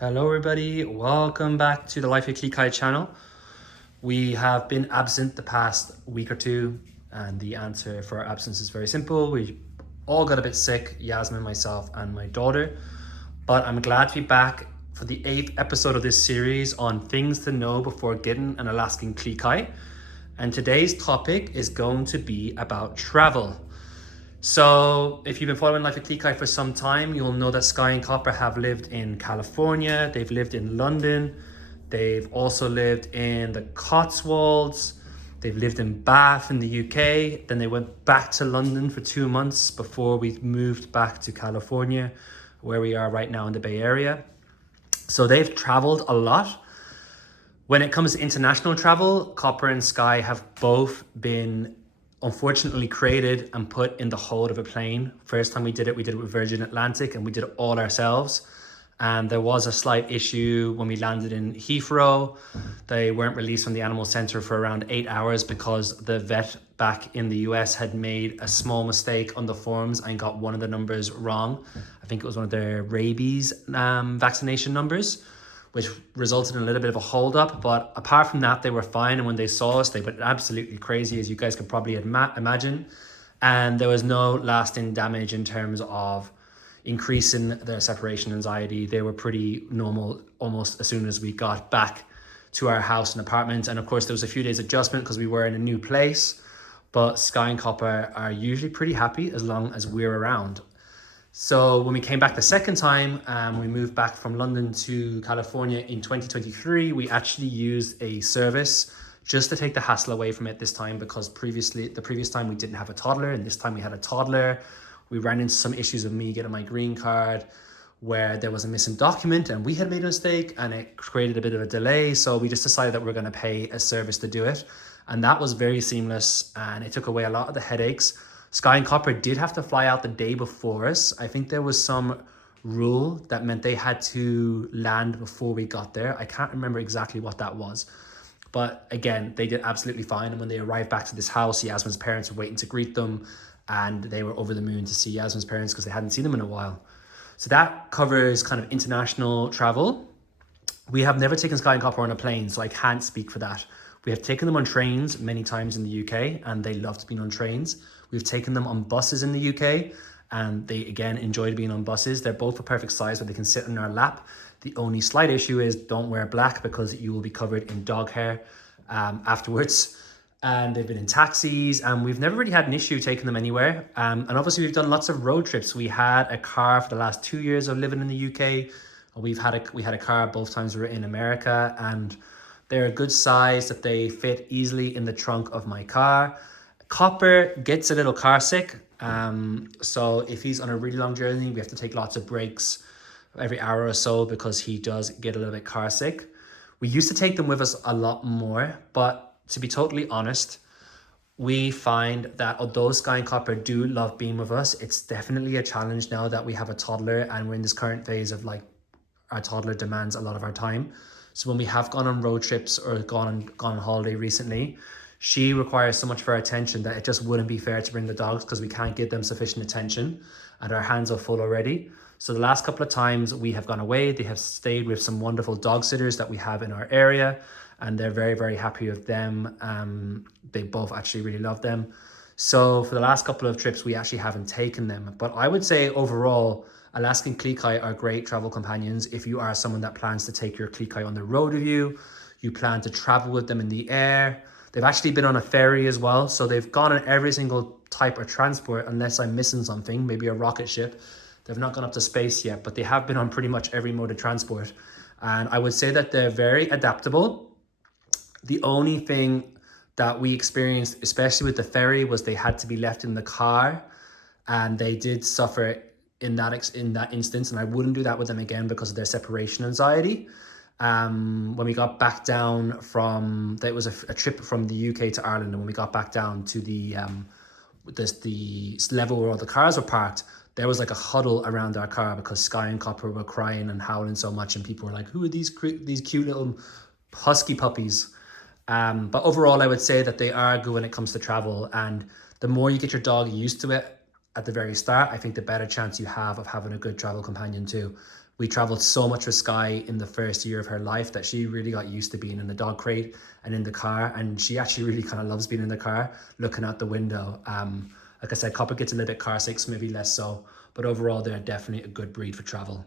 Hello everybody, welcome back to the Life of Klee channel. We have been absent the past week or two, and the answer for our absence is very simple. We all got a bit sick, Yasmin, myself and my daughter, but I'm glad to be back for the 8th episode of this series on things to know before getting an Alaskan Klee. And today's topic is going to be about travel. So if you've been following Life of Klee for some time, you'll know that Sky and Copper have lived in California, they've lived in London, they've also lived in the Cotswolds, they've lived in Bath in the UK, then they went back to London for 2 months before we moved back to California, where we are right now in the Bay Area. So they've traveled a lot. When it comes to international travel, Copper and Sky have both been unfortunately created and put in the hold of a plane. First time we did it with Virgin Atlantic, and we did it all ourselves. And there was a slight issue when we landed in Heathrow. They weren't released from the animal center for around 8 hours because the vet back in the US had made a small mistake on the forms and got one of the numbers wrong. I think it was one of their rabies vaccination numbers, which resulted in a little bit of a hold up. But apart from that, they were fine. And when they saw us, they went absolutely crazy, as you guys could probably imagine. And there was no lasting damage in terms of increasing their separation anxiety. They were pretty normal almost as soon as we got back to our house and apartment. And of course, there was a few days adjustment because we were in a new place. But Sky and Copper are usually pretty happy as long as we're around. So when we came back the second time, we moved back from London to California in 2023. We actually used a service just to take the hassle away from it this time, because the previous time we didn't have a toddler, and this time we had a toddler. We ran into some issues of me getting my green card where there was a missing document and we had made a mistake and it created a bit of a delay. So we just decided that we're going to pay a service to do it. And that was very seamless and it took away a lot of the headaches. Sky and Copper did have to fly out the day before us. I think there was some rule that meant they had to land before we got there. I can't remember exactly what that was. But again, they did absolutely fine. And when they arrived back to this house, Yasmin's parents were waiting to greet them. And they were over the moon to see Yasmin's parents because they hadn't seen them in a while. So that covers kind of international travel. We have never taken Sky and Copper on a plane, so I can't speak for that. We have taken them on trains many times in the UK, and they loved being on trains. We've taken them on buses in the UK, and they, again, enjoyed being on buses. They're both a perfect size where they can sit in our lap. The only slight issue is don't wear black because you will be covered in dog hair afterwards. And they've been in taxis, and we've never really had an issue taking them anywhere. And obviously we've done lots of road trips. We had a car for the last 2 years of living in the UK. We had a car both times we were in America, and they're a good size that they fit easily in the trunk of my car. Copper gets a little car sick. So if he's on a really long journey, we have to take lots of breaks every hour or so because he does get a little bit car sick. We used to take them with us a lot more, but to be totally honest, we find that although Sky and Copper do love being with us, it's definitely a challenge now that we have a toddler and we're in this current phase of like our toddler demands a lot of our time. So when we have gone on road trips or gone on holiday recently, she requires so much of our attention that it just wouldn't be fair to bring the dogs because we can't give them sufficient attention and our hands are full already. So the last couple of times we have gone away, they have stayed with some wonderful dog sitters that we have in our area, and they're very, very happy with them. They both actually really love them. So for the last couple of trips, we actually haven't taken them. But I would say overall, Alaskan Klee are great travel companions. If you are someone that plans to take your Klee on the road with you, you plan to travel with them in the air. They've actually been on a ferry as well. So they've gone on every single type of transport, unless I'm missing something, maybe a rocket ship. They've not gone up to space yet, but they have been on pretty much every mode of transport. And I would say that they're very adaptable. The only thing that we experienced, especially with the ferry, was they had to be left in the car, and they did suffer in that instance. And I wouldn't do that with them again because of their separation anxiety. When we got back down from, that was a trip from the UK to Ireland, and when we got back down to the level where all the cars were parked, there was like a huddle around our car because Sky and Copper were crying and howling so much, and people were like, "Who are these cute little husky puppies?" But overall, I would say that they are good when it comes to travel. And the more you get your dog used to it at the very start, I think the better chance you have of having a good travel companion too. We traveled so much with Sky in the first year of her life that she really got used to being in the dog crate and in the car. And she actually really kind of loves being in the car, looking out the window. Like I said, Copper gets a little bit car sick, so maybe less so. But overall, they're definitely a good breed for travel.